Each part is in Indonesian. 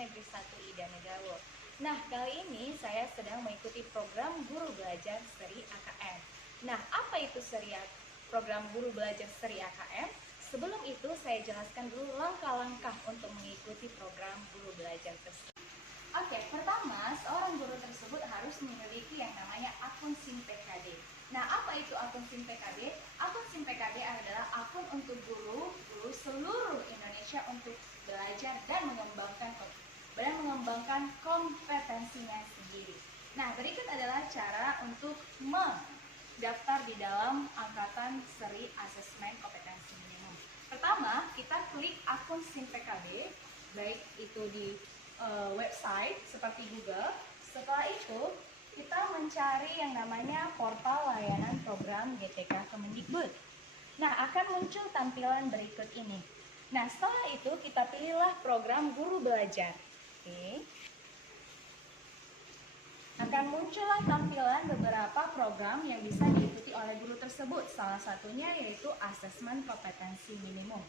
Negeri 1 Ida Negawo. Nah, kali ini saya sedang mengikuti program Guru Belajar Seri AKM. Nah, apa itu program Guru Belajar Seri AKM? Sebelum itu saya jelaskan dulu langkah-langkah untuk mengikuti program Guru Belajar tersebut. Oke, pertama, seorang guru tersebut harus memiliki yang namanya akun SIM PKD. Nah, apa itu akun SIM PKD? Akun SIM PKD adalah akun untuk guru seluruh Indonesia untuk belajar dan mengembangkan kompetensinya sendiri. Nah, berikut adalah cara untuk mendaftar di dalam angkatan seri asesmen kompetensi minimum. Pertama, kita klik akun SIM PKD, baik itu di website seperti Google. Setelah itu kita mencari yang namanya portal layanan program GTK Kemendikbud. Nah, akan muncul tampilan berikut ini. Nah, setelah itu kita pilihlah program Guru Belajar. Oke. Akan muncullah tampilan beberapa program yang bisa diikuti oleh guru tersebut. Salah satunya yaitu asesmen kompetensi minimum.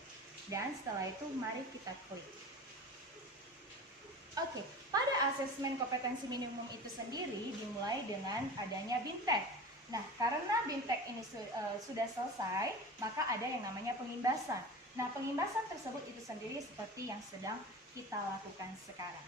Dan setelah itu mari kita klik. Oke, pada asesmen kompetensi minimum itu sendiri dimulai dengan adanya BIMTEK. Nah, karena BIMTEK ini sudah selesai, maka ada yang namanya pengimbasan. Nah, pengimbasan tersebut itu sendiri seperti yang sedang kita lakukan sekarang.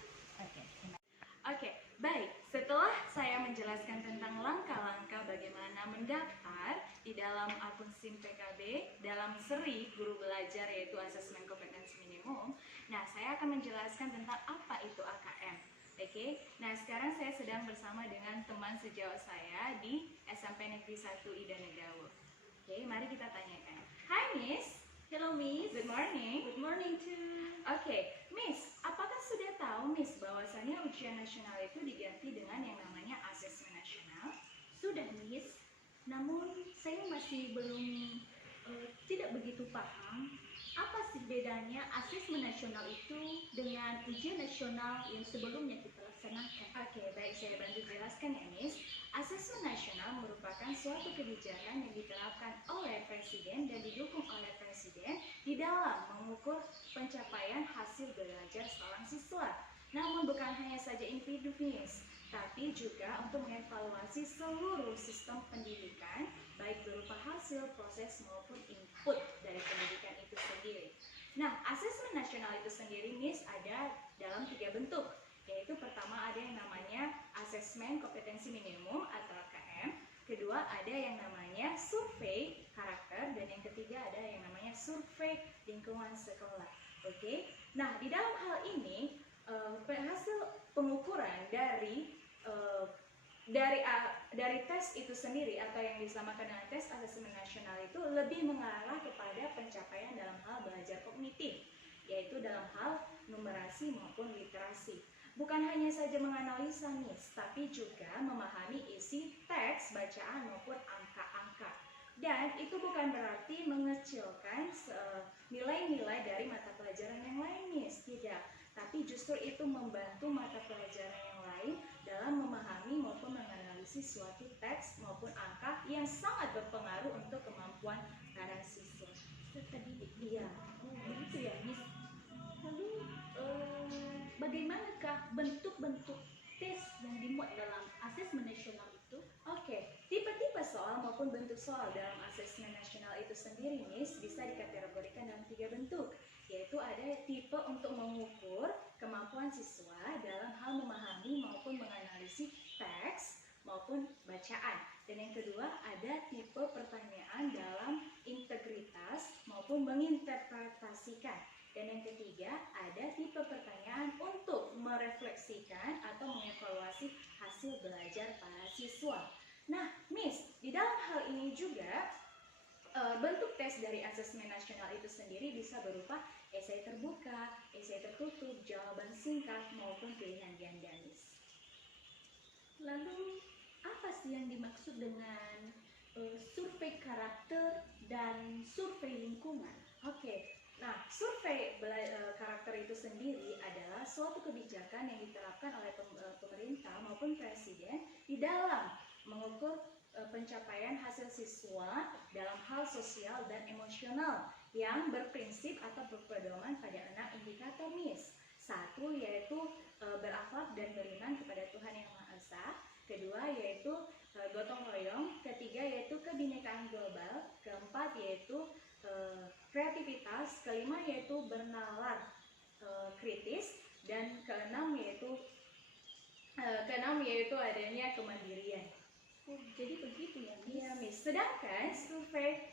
Oke, baik. Setelah saya menjelaskan tentang langkah-langkah bagaimana mendaftar di dalam akun SIM PKB dalam seri Guru Belajar yaitu Asesmen Kompetensi Minimum, nah saya akan menjelaskan tentang apa itu AKM. Oke, nah sekarang saya sedang bersama dengan teman sejawat saya di SMP Negeri 1 Ida Negawo. Oke, mari kita tanyakan. Hai Miss. Hello Miss. Good morning. Good morning too. Oke, Miss, apakah sudah tahu Miss bahwasannya ujian nasional itu diganti dengan yang namanya asesmen nasional? Sudah Miss, namun saya masih belum tidak begitu paham apa sih bedanya asesmen nasional itu dengan ujian nasional yang sebelumnya kita laksanakan. Oke, baik, saya bantu jelaskan ya Miss. Asesmen nasional merupakan suatu kebijakan yang diterapkan oleh Presiden dan didukung oleh Presiden di dalam mengukur pencapaian hasil belajar seorang siswa. Namun bukan hanya saja individu Miss, tapi juga untuk mengevaluasi seluruh sistem pendidikan, baik berupa hasil, proses, maupun input dari pendidikan itu sendiri. Nah, asesmen nasional itu sendiri Miss ada dalam 3 bentuk, yaitu pertama ada yang namanya asesmen kompetensi minimum atau AKM, kedua ada yang namanya survei karakter, dan yang ketiga ada yang namanya survei lingkungan sekolah. Oke, nah di dalam hal ini hasil pengukuran dari tes itu sendiri atau yang disamakan dengan tes asesmen nasional itu lebih mengarah kepada pencapaian dalam hal belajar kognitif, yaitu dalam hal numerasi maupun literasi. Bukan hanya saja menganalisa Miss, tapi juga memahami isi teks, bacaan maupun angka-angka. Dan itu bukan berarti mengecilkan nilai-nilai dari mata pelajaran yang lain Miss, tidak. Tapi justru itu membantu mata pelajaran yang lain dalam memahami maupun menganalisis suatu teks maupun angka yang sangat berpengaruh untuk kemampuan para siswa. Tadi iya, begitu ya Miss. Lalu bagaimanakah bentuk-bentuk tes yang dimuat dalam asesmen nasional itu? Oke, tipe-tipe soal maupun bentuk soal dalam asesmen nasional itu sendiri Miss bisa dikategorikan dalam 3 bentuk, yaitu ada tipe untuk mengukur kemampuan siswa dalam hal memahami maupun menganalisis teks maupun bacaan, dan yang kedua ada tipe pertanyaan dalam integritas maupun menginterpretasikan, dan yang ketiga ada tipe pertanyaan untuk merefleksikan atau mengevaluasi hasil belajar para siswa. Nah, Miss, di dalam hal ini juga bentuk tes dari asesmen nasional itu sendiri bisa berupa esai terbuka, esai tertutup, jawaban singkat, maupun pilihan ganda, Miss. Lalu apa sih yang dimaksud dengan survei karakter dan survei lingkungan? Oke, nah survei karakter itu sendiri adalah suatu kebijakan yang diterapkan oleh pemerintah maupun presiden di dalam mengukur pencapaian hasil siswa dalam hal sosial dan emosional yang berprinsip atau berpedoman pada 6 indikator Miss. Satu yaitu berakhlak dan beriman kepada Tuhan Yang Maha Esa. Kedua yaitu gotong royong. Ketiga yaitu kebinekaan global. Keempat yaitu kreativitas. Kelima yaitu bernalar kritis. Dan keenam yaitu adanya kemandirian. Oh, jadi begitu ya, Miss? Iya, Miss. Sedangkan survei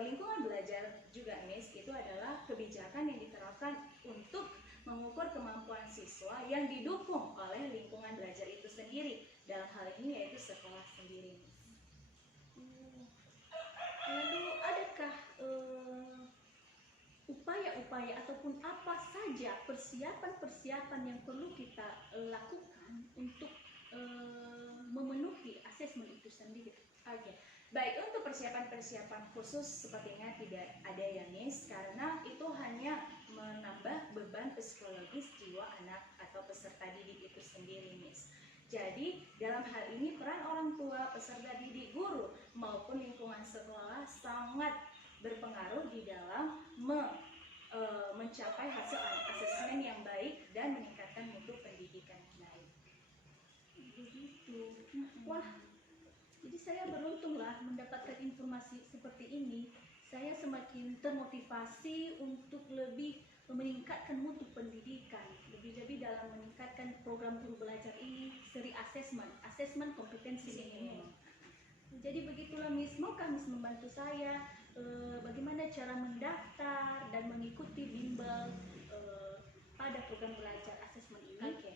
lingkungan belajar juga, Miss, itu adalah kebijakan yang diterapkan untuk mengukur kemampuan siswa yang didukung oleh lingkungan belajar itu sendiri. Dalam hal ini yaitu sekolah sendiri, Miss. Oh. Lalu adakah upaya-upaya ataupun apa saja persiapan-persiapan yang perlu kita lakukan untuk memenuhi asesmen itu sendiri? Oke, baik, untuk persiapan-persiapan khusus sepertinya tidak ada ya, Miss, karena itu hanya menambah beban psikologis jiwa anak atau peserta didik itu sendiri, Miss. Jadi dalam hal ini peran orang tua, peserta didik, guru maupun lingkungan sekolah sangat berpengaruh di dalam mencapai hasil asesmen yang baik dan meningkatkan mutu pendidikan yang baik. Begitu. Wah, jadi saya beruntunglah mendapatkan informasi seperti ini. Saya semakin termotivasi untuk lebih meningkatkan mutu pendidikan, lebih-lebih dalam meningkatkan program guru belajar ini, seri asesmen kompetensi minimum. Jadi begitulah, Miss. Maukah Miss membantu saya bagaimana cara mendaftar dan mengikuti bimbel pada program belajar asesmen ini? Oke.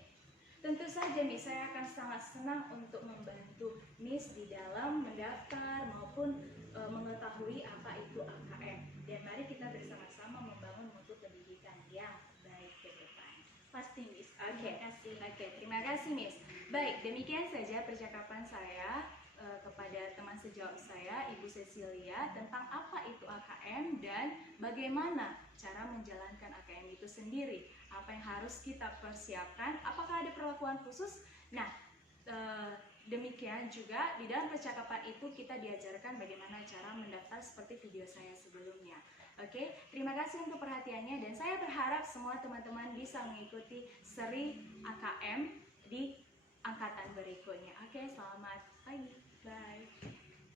Tentu saja, Miss, saya akan sangat senang untuk membantu Miss di dalam mendaftar maupun mengetahui apa itu AKM. Dan mari kita bersama-sama membangun mutu pendidikan yang baik ke depan. Pasti, Miss. Oke. Terima kasih. Oke, terima kasih, Miss. Baik, demikian saja percakapan saya kepada teman sejawat saya, Ibu Cecilia, tentang apa itu AKM dan bagaimana cara menjalankan AKM itu sendiri. Apa yang harus kita persiapkan, apakah ada perlakuan khusus? Nah, demikian juga di dalam percakapan itu kita diajarkan bagaimana cara mendaftar seperti video saya sebelumnya. Oke, terima kasih untuk perhatiannya dan saya berharap semua teman-teman bisa mengikuti seri AKM di angkatan berikutnya. Oke, selamat pagi. Bye.